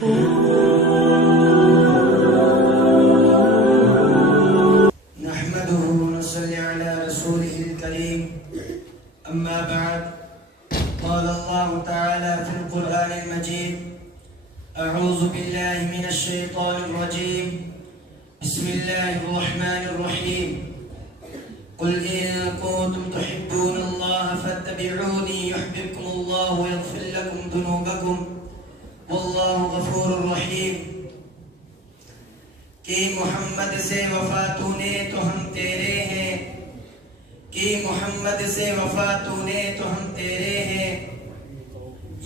نحمده ونصلي على رسوله الكريم أما بعد قال الله تعالى في القرآن المجيد أعوذ بالله من الشيطان الرجيم بسم الله الرحمن الرحيم قل إن كنتم تحبون الله فاتبعوني يحببكم الله ويغفر لكم ذنوبكم والله غفور رحيم کہ محمد سے وفا تو نے تو ہم تیرے ہیں، کہ محمد سے وفا تو نے تو ہم تیرے ہیں،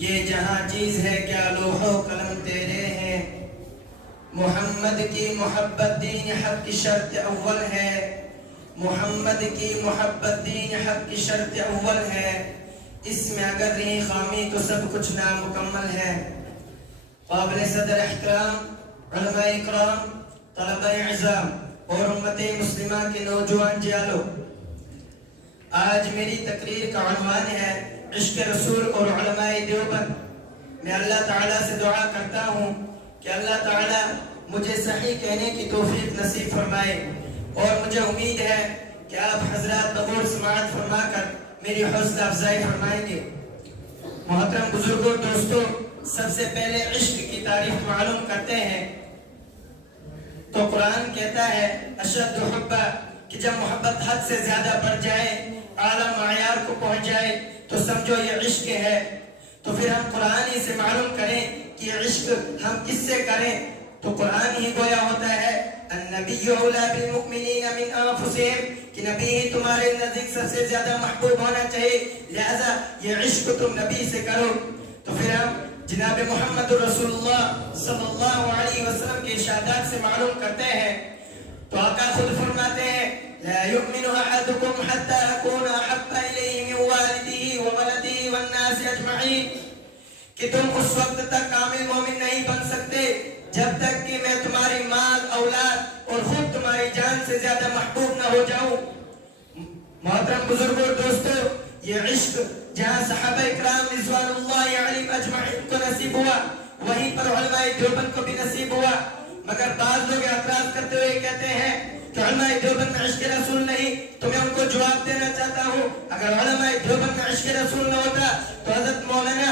یہ جہاں چیز ہے کیا لوح و قلم تیرے ہیں، محمد کی محبت دین حق کی شرط اول ہے، محمد کی محبت دین حق کی شرط اول ہے، اس میں اگر رہی خامی تو سب کچھ نامکمل ہے۔ قابل صدر احترام علماء اکرام، طلبہ اعزام اور امت مسلمہ کے نوجوان جیالو، آج میری تقریر کا عنوان ہے عشق رسول اور علماء دیوبند۔ میں اللہ تعالیٰ سے دعا کرتا ہوں کہ اللہ تعالیٰ مجھے صحیح کہنے کی توفیق نصیب فرمائے، اور مجھے امید ہے کہ آپ حضرات بغور سماعت فرما کر میری حوصلہ افزائی فرمائیں گے۔ محترم بزرگوں، دوستوں، سب سے پہلے عشق کی تعریف معلوم کرتے ہیں تو قرآن کہتا ہے اشد حبا، کہ جب محبت حد سے زیادہ بڑھ جائے، اعلیٰ معیار کو پہنچ جائے تو سمجھو یہ عشق ہے۔ تو پھر ہم قرآن ہی سے معلوم کریں کہ یہ عشق ہم کس سے کریں، تو قرآن ہی گویا ہوتا ہے النبی اولیٰ بالمؤمنین من انفسہم، کہ نبی ہی تمہارے نزدیک سب سے زیادہ محبوب ہونا چاہیے، لہذا یہ عشق تم نبی سے کرو۔ تو پھر ہم جناب محمد رسول اللہ صلی اللہ علیہ وسلم کے ارشادات سے معلوم کرتے ہیں تو آقا خود فرماتے ہیں لا یؤمن احدکم حتی اکون احب الیہ من والدہ وولدہ والناس اجمعین، کہ تم اس وقت تک کامل مومن نہیں بن سکتے جب تک کہ میں تمہاری مال، اولاد اور خود تمہاری جان سے زیادہ محبوب نہ ہو جاؤں۔ محترم بزرگوں، دوستوں، یہ عشق جہاں صحابہ اکرام رضوان اللہ علیہم اجمعین کو نصیب ہوا، وہیں پر علماء دیوبند کو بھی نصیب ہوا۔ مگر بعض لوگ اعتراض کرتے ہوئے کہتے ہیں کہ علماء دیوبند میں عشق رسول نہیں، تو میں ان کو جواب دینا چاہتا ہوں اگر علماء دیوبند میں عشق رسول نہ ہوتا تو حضرت مولانا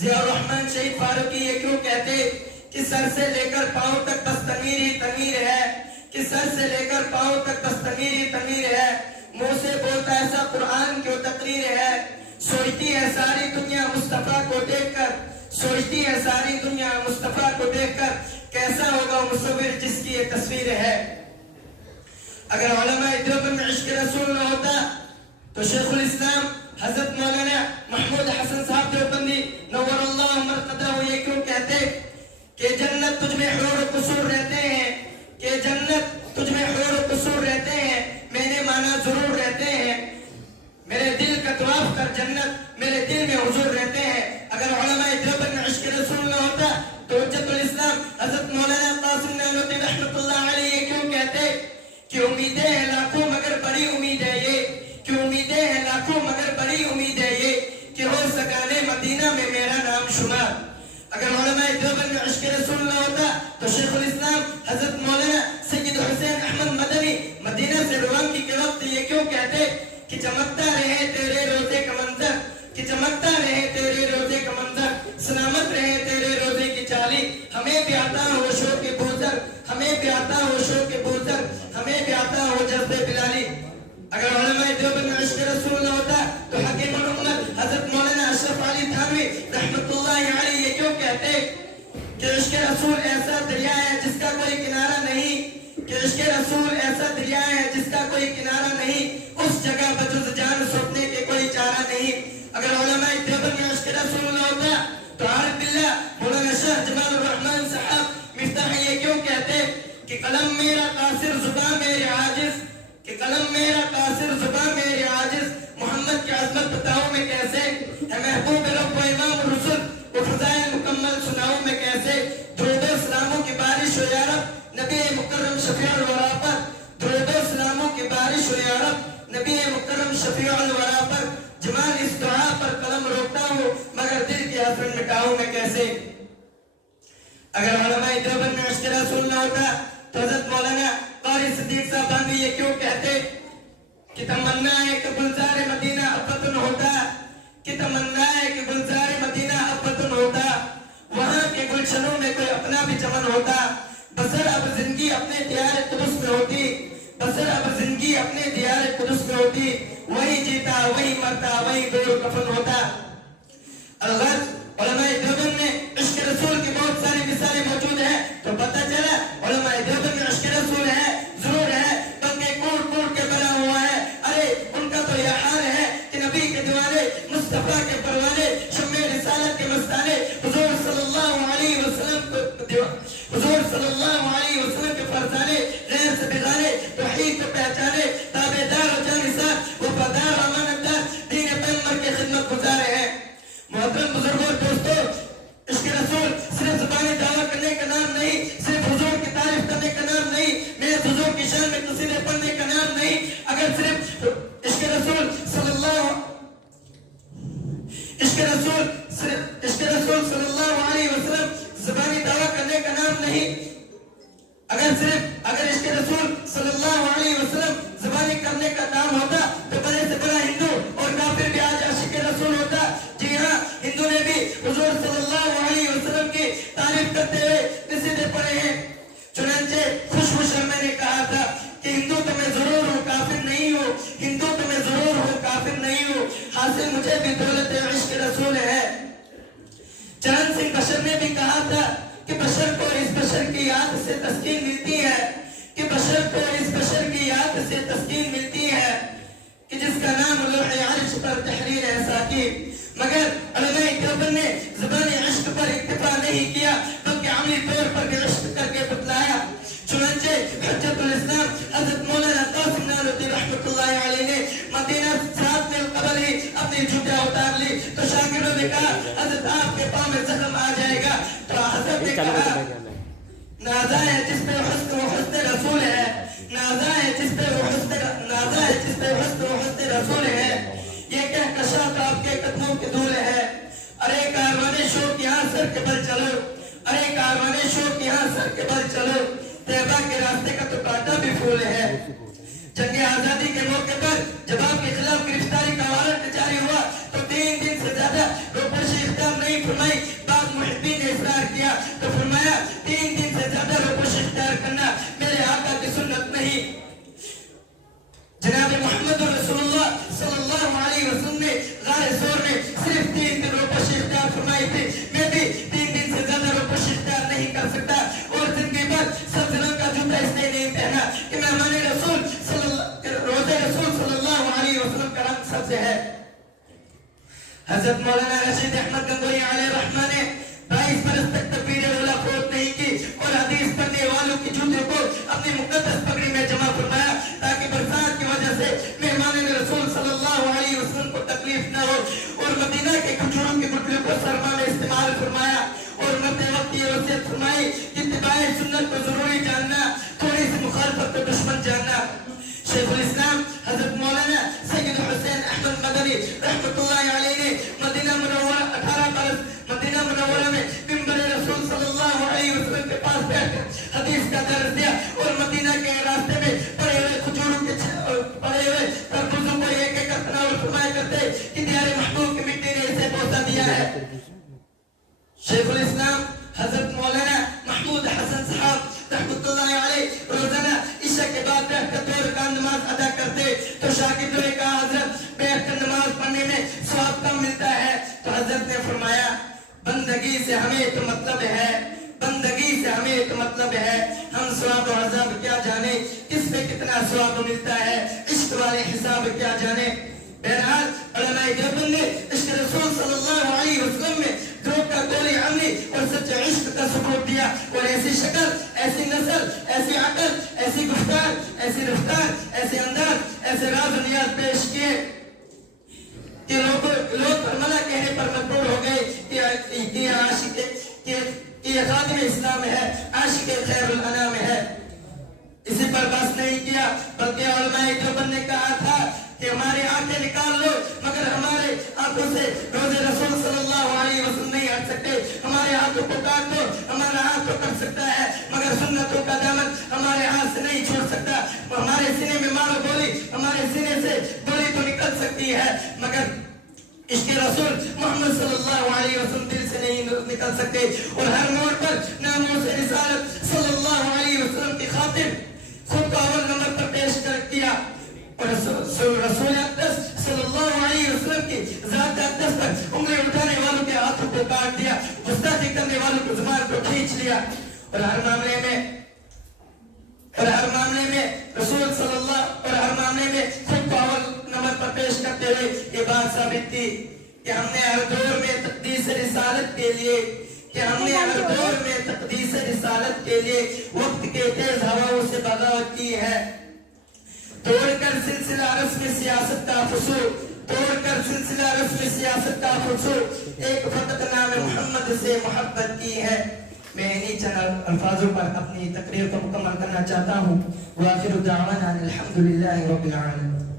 ضیاء الرحمن شہید فاروقی یہ کیوں کہتے کہ سر سے لے کر پاؤں تک بس تنویر ہی تنویر ہے، کہ سر سے لے کر پاؤں تک بس تنویر ہی تنویر ہے، منہ سے بولتا ایسا قرآن کی تقریر ہے، سوچتی ہے ساری دنیا مصطفیٰ کو دیکھ کر، سوچتی ہے ساری دنیا مصطفیٰ کو دیکھ کر کیسا ہوگا مصور جس کی یہ تصویر ہے۔ اگر علماء دیوبند میں عشق رسول نہ ہوتا تو شیخ الاسلام حضرت مولانا محمود حسن صاحب دیوبندی نور اللہ مرقدہ یہ کیوں کہتے کہ جنت تجھ میں حور و قصور رہتے ہیں، کہ جنت تجھ میں حور و قصور رہتے ہیں، میں نے مانا ضرور رہتے ہیں، میرے دل کا طواف کر جنت میرے دل میں حضور رہتے ہیں۔ اگر علماء دیوبند میں عشق رسول نہ ہوتا تو حجت الاسلام حضرت مولانا قاسم نانوتوی رحمۃ اللہ علیہ یہ کیوں کہتے کہ امیدیں ہیں لاکھوں مگر بڑی امید ہے یہ، کہ امیدیں ہیں لاکھوں مگر بڑی امید ہے یہ، کہ ہو سکانے مدینہ میں میرا نام شمار۔ اگر علماء دیوبند میں عشق رسول نہ ہوتا تو شیخ الاسلام حضرت مولانا سید حسین احمد مدنی مدینہ سے روانگی کے وقت یہ کیوں کہتے کہ چمکتا رہے تیرے روزے کا منظر، کہ چمکتا رہے تیرے روزے کا منظر، سلامت رہے تیرے روزے کی چالی، ہمیں بھی آتا ہو شوق بوزر، ہمیں بھی آتا ہو شوق بوزر، ہمیں بھی آتا ہو جذب بلالی۔ اگر علماء دیوبند میں عشق رسول نہ ہوتا تو حکیم الامت حضرت مولانا اشرف علی تھانوی رحمۃ اللہ علیہ یہ کیوں کہتے کہ عشق رسول ایسا دریا ہے جس کا کوئی کنارہ نہیں، کہ عشق رسول ایسا دریا ہے جس کا کوئی کنارہ نہیں، اس جگہ بجز جان سوکھنے کے کوئی چارہ نہیں۔ اگر علماء دیوبند میں عشق رسول نہ ہوتا تو عارف باللہ مولانا شاہ جمال الرحمن صاحب مفتاح یہ کیوں کہتے کہ قلم میرا قاصر زباں میرے عاجز، کہ قلم میرا قاصر زباں میرے عاجز، محمد کی عظمت بتاؤں میں کیسے، ہے محبوب رب و امام الرسل وہ فضائل مکمل سناؤں میں کیسے، درود و سلاموں کی بارش ہو یا رب نبی مکرم شفیع الورا پر، درود و سلاموں کی بارش ہو یا رب نبی مکرم شفیع الورا پر، جمال اس دعا پر قلم روکتا ہوں مگر دل کی حسرت مٹاؤں میں کیسے۔ اگر علماء دیوبند میں عشق رسول نہ ہوتا تو حضرت مولانا قاری صدیق صاحب باندھی یہ کیوں کہتے کہ تمنا ہے کہ گلزار مدینہ اب وطن ہوتا، کہ تمنا ہے کہ گلزار مدینہ اب وطن ہوتا، وہاں کے گلشنوں میں کوئی اپنا بھی چمن ہوتا، بسر اب زندگی اپنے دیار قدس میں ہوتی، بسر اب زندگی اپنے دیار قدس میں ہوتی، وہی جیتا وہی مرتا وہی دور کفن ہوتا۔ الغرض علماء دیوبند میں عشق رسول کی بہت ساری مثالیں موجود ہیں، تو پتہ چلا علماء دیوبند میں عشق رسول ہے، ضرور ہے، بلکہ کوڑ کوڑ کے بنا ہوا ہے۔ ارے ان کا تو یہ حال ہے کہ نبی کے دیوانے، مصطفیٰ کے پروانے، شمع رسالت کے مستانے، حضور صلی اللہ علیہ وسلم کے فرزانے، غیر سے بغانے، توحید کو پہچانے، تابعدار و جانثار، وفادار و امانتدار، دین پیغمبر کی خدمت گزارے ہیں۔ محترم بزرگوں دوستو، عشق رسول صرف زبانی دعویٰ کرنے کا نام نہیں، صرف حضور کی تعریف کرنے کا نام نہیں، محض حضور کی شان میں قصیدے پڑھنے کا نام نہیں۔ اگر صرف عشق رسول صلی اللہ علیہ وسلم زبانی دعویٰ کرنے کا نام نہیں، اگر عشق رسول صلی اللہ علیہ وسلم زبانی کرنے کا نام ہوتا تو بڑے سے بڑا ہندو اور کافر بھی آج عاشق رسول ہوتا۔ جی ہاں، ہندو نے بھی حضور صلی اللہ علیہ وسلم کی تعریف کرتے ہوئے قصیدے پڑھے ہیں۔ چنانچہ خوشبو شرما نے کہا تھا کہ ہندو تو میں ضرور ہوں کافر نہیں ہوں، ہندو تو میں ضرور ہوں کافر نہیں ہوں، حاصل مجھے بھی دولت عشق رسول ہے۔ چرن سنگھ بشر نے بھی کہا تھا کہ بشر کو اس بشر کی یاد سے تسکین ملتی ہے، کہ بشر کو اس بشر کی یاد سے تسکین ملتی ہے، کہ جس کا نام لوح عرش پر تحریر ہے ساکی۔ مگر علماء دیوبند نے زبانی عشق پر اکتفا نہیں کیا، بلکہ عملی طور پر بھی عشق کر کے بتلایا۔ چنانچہ حجت الاسلام حضرت مولانا قاسم نانوتوی رحمۃ اللہ علیہ نے مدینہ 7 میل قبل ہی اپنی جوتیاں اتار لی تو شاگردوں نے کہا حضرت آپ کے پاؤں میں زخم آ جائے گا، تو حضرت نے کہا نازا ہے جس پہ حسن و حسن رسول ہے، نازا ہے جس پہ حسن رسول ہے، یہ کہہ کشا تو آپ کے قدموں کے دھول ہے۔ ارے کاروانے شوق یہاں سر کے بل چلو، ارے کاروانے شوق یہاں سر کے بل چلو، طیبہ کے راستے کا تو کانٹا بھی پھول ہے۔ جنگ آزادی کے موقع پر جب آپ کے خلاف گرفتاری کا وارنٹ جاری ہوا تو 3 دن سے زیادہ روپوشی اختیار نہیں فرمائی۔ بعض محبین نے اصرار کیا تو فرمایا 3 دن سے زیادہ روپوشی اختیار کرنا میرے آقا کی سنت نہیں۔ جناب محمد رسول اللہ صلی اللہ علیہ وسلم نے غار ثور میں صرف 3 دن روپوشی اختیار فرمائی تھی، میں بھی 3 دن سے زیادہ روپوشی اختیار نہیں کر سکتا۔ اور زندگی بھر سب رنگ کا جوتا اس لیے نہیں پہنا کہ مہمان رسول روزے رسول صلی اللہ علیہ وسلم کا رنگ سب سے ہے۔ حضرت مولانا رشید احمد گنگوئی علیہ رحمہ نے 22 برس تک تکبیر اولیٰ فوت نہیں کی اور حدیث پڑھنے والوں کی جوتے کو اپنی مقدس پگڑی میں جمع فرمایا تاکہ برسات کی وجہ سے مہمان رسول صلی اللہ علیہ وسلم کو تکلیف نہ ہو، اور مدینہ کے کھجوروں کی گٹلیوں کو سرما میں استعمال فرمایا، اور مرتے وقت یہ وصیت فرمائی کہ اتباع سنت کو ضروری جاننا، تھوڑی سی مخالفت کو دشمن جاننا۔ شیخ الاسلام حضرت مولانا سید حسین احمد مدنی رحمۃ اللہ علیہ نے مدینہ منورہ 18 برس مدینہ منورہ میں منبر رسول صلی اللہ علیہ وسلم کے پاس بیٹھ کر حدیث کا درس دیا، اور مدینہ کے راستے میں پڑے ہوئے کھجوروں کے پڑے ہوئے تربوزوں کو ایک ایک کر تناول فرمایا کرتے کہ دیار محبوب کی مٹی نے اسے بوسہ دیا ہے۔ شیخ الاسلام حضرت مولانا محمود حسن صاحب رحمۃ اللہ علیہ روزانہ عشاء کے بعد بیٹھ کر 2 رکعت نماز ادا کرتے تو شاگردوں نے کہا حضرت بیٹھ کر نماز پڑھنے میں ثواب کم ملتا ہے، تو حضرت نے فرمایا بندگی سے ہمیں تو مطلب ہے، بندگی سے ہمیں تو مطلب ہے، ہم ثواب و عذاب کیا جانے، کس میں کتنا ثواب ملتا ہے، عشق والے حساب کیا جانے۔ بہرحال علماء دیوبند نے عشق رسول صلی اللہ علیہ وسلم میں دروغ کا کوئی عملی اور سچے عشق کا ثبوت دیا، اور ایسی شکل، ایسی نسل، ایسی عقل، ایسی گفتار، ایسی رفتار، ایسے انداز، ایسے راز و نیاز پیش کیے کہ لوگ برملا کہنے پر مجبور ہو گئے کہ یہ عاشق یہ خادم اسلام ہے، عاشق خیر الانام ہے۔ اسی پر بس نہیں کیا بلکہ علماء دیوبند نے کہا تھا کہ ہماری آنکھیں نکال لو مگر ہمارے آنکھوں سے روزے رسول صلی اللہ علیہ وسلم نہیں ہٹ سکتے، ہمارے ہاتھوں کو کاٹ دو، ہمارا ہاتھ نہیں چھوڑ سکتا. ہمارے سینے میں مارو گولی, ہمارے سینے سے گولی تو نکل سکتی ہے, مگر عشق رسول محمد صلی اللہ علیہ وسلم دل سے نہیں نکل سکتے. اور ہر موڑ پر ناموس رسالت صلی اللہ علیہ وسلم کی خاطر خود کو اول نمبر پر پیش کر دیا, اور رسول اقدس صلی اللہ علیہ وسلم کی ذات اقدس پر انگلی اٹھانے والوں کے ہاتھوں کو کاٹ دیا, گستاخی کرنے والوں کو زبان کو کھینچ لیا. اور ہر معاملے میں رسول صلی اللہ اور ہر معاملے میں خود کو اول نمبر پر پیش کرتے ہوئے یہ بات ثابت کی کہ ہم نے ہر دور میں تقدیس رسالت کے لیے وقت کے تیز ہواؤں سے بغاوت کی ہے. توڑ کر سلسلہ رسم سیاست کا فسوق ایک فقط نام محمد سے محبت کی ہے. میں انہی چند الفاظوں پر اپنی تقریر کو مکمل کرنا چاہتا ہوں. وآخر دعوانا الحمدللہ رب العالمین.